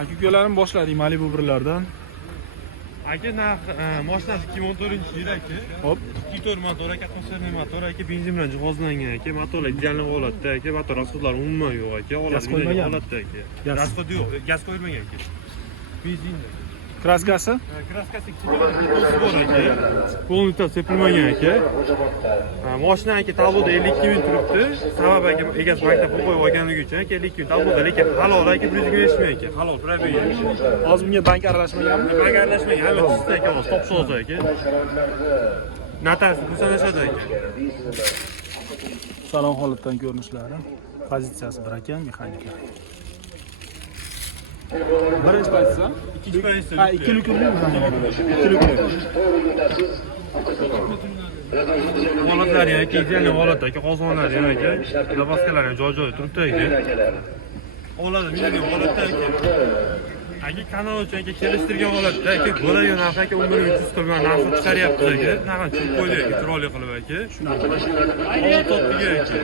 Aka-ukalarim boshladik Malibu 1lardan. Aka mashinasi 2014-yil aka. Hop. 2.4 motor aka, atmosferli motor aka, benzin bilan jihozlangan aka. Motorlar ideal holatda aka, motor rasxodlari umuman yo'q aka. Gaz qo'ymagan holatda aka. Rasxod yo'q, gaz qo'yilmagan aka. Benzinda. Kraskasi? Kraskasi bor aka. Polnita sepilmagan aka. Mashina aka tabloda 52 ming turibdi. Sabab aka egasi bankda pul qo'yib olganligi uchun aka 52 ming tabloda, lekin halol aka, 125 aka. Halol probey. Hozir bunga bank aralashmaganmi? Bank aralashmagan, hamma tizda aka, hozir top so'z aka. Natasi sanashadi aka. Salon holatdan ko'rinishlari. Pozitsiyasi bir ekan, mexanika. Birinchi pozitsiya? Ikkinchi pozitsiya. Ha, ikki lukurli mexanika. Ikki lukurli. Holatlari aka, ideal holatda aka, qozonlari aka, zapaskalar ham joy-joyi turibdi aka. Oladi, million holatda aka. Aka kanal uchun aka kelishtirgan holatda aka, bo'ladigan narx aka 11.300 qilgan narxi chiqaryapti aka. Narxni tushirib qo'ydi aka, chiroyli qilib aka. Shunaqa. Olti topdiga aka.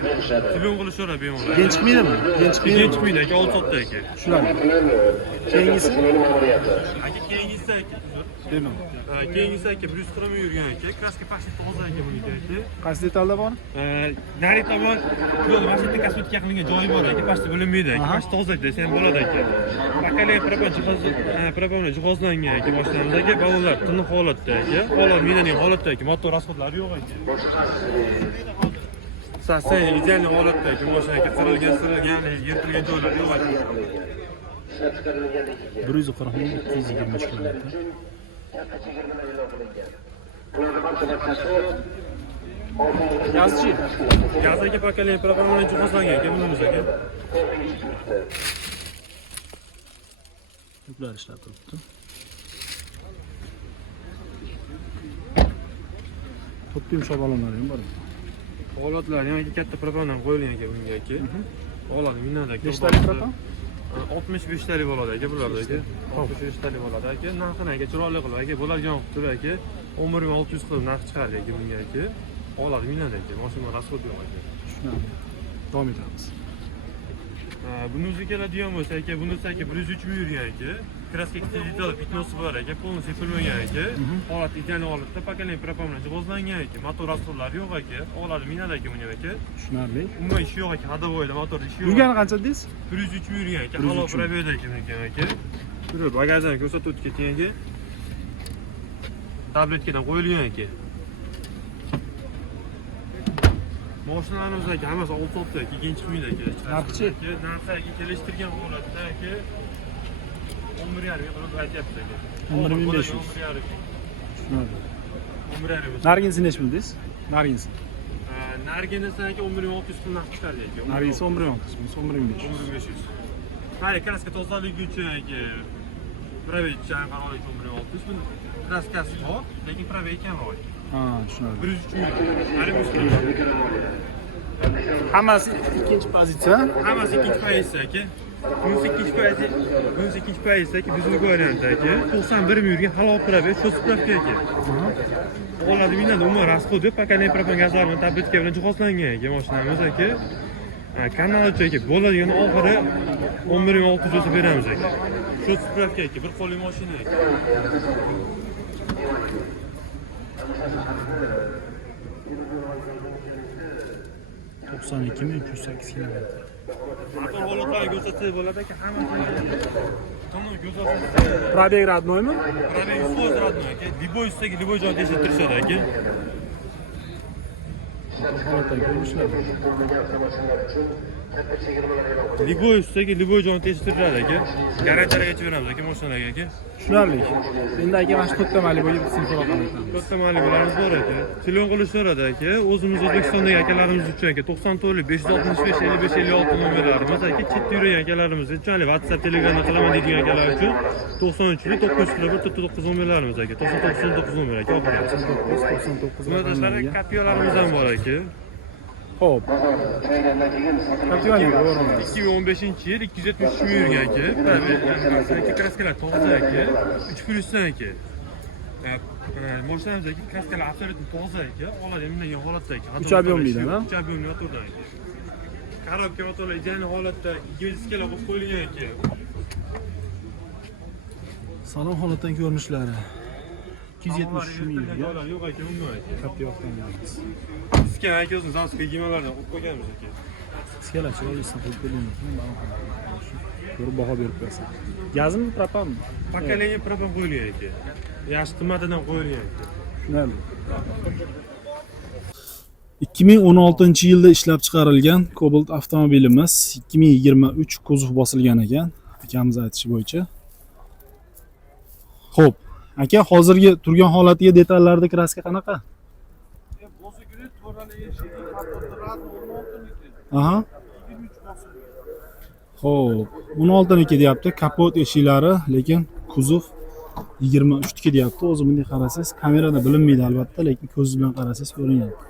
Telefon qilishadi bemalol. Den chiqmaydimi? Den chiqmaydi aka, olti topdi aka. Shunaqa. Keyingisi? Aka keyingisi aka. Dedim. Keyingisi aka 140 ming yurgan aka. Kraska pashti toza aka buniki aka. Qaysi detalda bor? Nari tomon mashina kosmetika qilingan joyi bor aka, pashti bo'linmaydi aka. Pashti toza desa ham bo'ladi aka. Bakaliy propan jihozlangan aka mashinamiz aka. Balonlar tiniq holatda aka. Holat minaning holatda aka. Motor rasxodlari yo'q aka. Sasay ideal holatda aka. Mashina aka qirilgan, yirtilgan joylar yo'q aka. 140 ming 223 kilometr. Gazchi. Gaz aka bakaliy propan bilan jihozlangan aka bunimiz aka. Yuklar ishlab turibdi. To'ppi yumshoq balonlari ham bor. Holatlari ham katta propandan qo'yilgan aka bunga aka. Oladi minada aka. Nechtalik propan? 65 talik bo'ladi aka, bularda aka. 65 talik bo'ladi aka. Narxini aka chiroyli qilib aka, bo'ladigan qilib turib aka. 10600 qilib narx chiqardi aka bunga aka. Oladi minada aka. Mashina rasxod yo'q aka. Shunaqa. Davom etamiz. Bunisi keladigan bo'lsa aka, bunisi aka 103 ming yurgan aka. Kraska digital pitnosi bor aka, polni sepilmagan aka. Holat ideal holatda, paketli propan bilan jihozlangan aka. Motor rasxodlari yo'q aka. Oladi minada aka bunga aka. Tushunarli. Umuman ishi yo'q aka, hadovoyda motor ishi yo'q. Yurgani qancha dedingiz? 103 ming yurgan aka. Halol probeyda aka. Turib bagajdan ko'rsatib o'tib ketgan aka. Tabletkadan qo'yilgan aka. Mashinalarimiz aka hammasi 6 topda aka, ikkinchi chiqmaydi aka. Narxchi? Narxi aka kelishtirgan holatda aka 11.5 qilib aytyapti aka. 11.500. Shunaqa. 11.5. Narginisi nech bildingiz? Narginisi. Narginisi aka 11.600 qilib narx chiqardi aka. Narginisi 11.600, 11.500. 11.500. Hayır, kraska tozaligi uchun aka probey chang qarorlik 11.600. Bu kraskasi bor, lekin probey kamroq. Ha, tushunarli. 103 ming. Hammasi ikkinchi pozitsiya. Hammasi ikkinchi pozitsiya aka. Bunisi ikkinchi pozitsiya aka, bizning variantda aka. 91 ming yurgan halol probey, shu spravka aka. Oladi minada umuman rasxodi, paketli propan gazlar bilan tabletka bilan jihozlangan aka mashinamiz aka. Kanal uchun aka, bo'ladigan oxiri 11.600 o'sib beramiz aka. Shu spravka aka, bir qo'lli mashina aka. 92.308 kilometr. Motor holatlari ko'rsatsa bo'ladi aka, hammasi. To'g'ri, ko'rsatsa. Probeg роднойmi? Probeg 100% родной aka. Liboy ustagi liboy joyda eshittirishadi aka. Holatdan ko'rinishlar. Liboy ustagi liboy joyda eshittiradi aka. Garantiyaga beramiz aka mashinalarga aka. Tushunarli. Endi aka mana shu to'rtta Malibu'ga biz so'roq qilamiz. To'rtta Malibu'larimiz bor aka. Telefon qilishadi aka. O'zimiz O'zbekistondagi akalarimiz uchun aka 94 565 55 56 nomerlarimiz aka. Chetda yurgan akalarimiz uchun WhatsApp, Telegramda qilaman deydigan akalar uchun 93 909 nomerlarimiz aka. 99 nomer aka. 99. Bunda Capio'larimiz ham bor aka. Xo'p. Kapiyoniga o'rnash. 2015-yil 273 ming yurgan aka. Sanki kraskalar toza aka. 3+dan aka. Mashinamizdagi kraskalar absolutni toza aka. Oladi mingan holatda aka. 3 объемlidan, ha? 3 объемli motordan aka. Korobka motorlar ideal holatda 2 diskalar qo'yib qo'yilgan aka. Sog'lom holatdan ko'rinishlari. 273 ming yurgan. Yo'q aka, undan aka. Katta yoqdan beramiz. Sizga aka o'zini zavodga kiyimlardan qo'yib qo'yganmiz aka. Skalachi olisdan qo'yib qo'ydim. Ko'rib baho berib bersin. Gazmi, propanmi? Pokolение propan qo'yilgan aka. Yaxshi qimmatidan qo'yilgan aka. Tushunarli. 2016-yilda ishlab chiqarilgan Cobalt avtomobilimiz 2023 kuzov bosilgan ekan, akamiz aytishi bo'yicha. Xo'p, aka hozirgi turgan holatiga detallarda kraska qanaqa? Aha. Xo'p, 16 niki deyapti, kapot eshiklari, lekin kuzov 23 niki deyapti. O'zi bunday qarasangiz, kamerada bilinmaydi albatta, lekin ko'z bilan qarasangiz ko'rinyapti.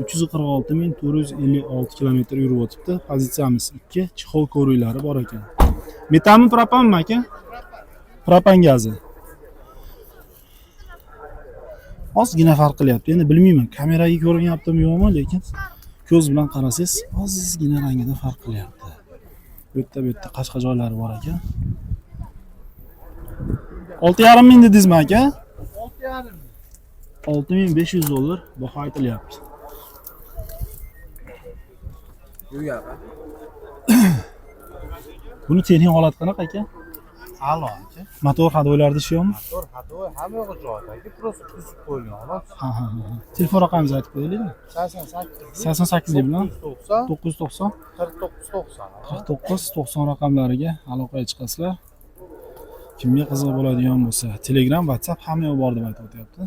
346.456 kilometr yurib o'tibdi. Pozitsiyamiz 2, chexol ko'riklari bor ekan. Metanmi, propanmi aka? Propan gazi. Ozgina farq qilyapti. Endi bilmayman, kameraga ko'rinyaptimi yo'qmi, lekin ko'z bilan qarasangiz ozgina rangida farq qilyapti. Bu yerda qashqa joylari bor ekan. 6,5 ming dedingizmi aka? 6500 dollar baho aytilyapti. Buni texnik holat qanaqa aka? A'lo aka. Motor hadoylarda ishlayapmi? Motor hadoy hamma yo'g'i joyida. Просто tuzib qo'yilgan, xolos. Ha. Telefon raqamingizni aytib qo'yaylik. 88 bilan 990 4990 raqamlariga aloqaga chiqasizlar. Kimga qiziq bo'ladigan bo'lsa, Telegram, WhatsApp hamma yoq bor deb aytib o'tyapti.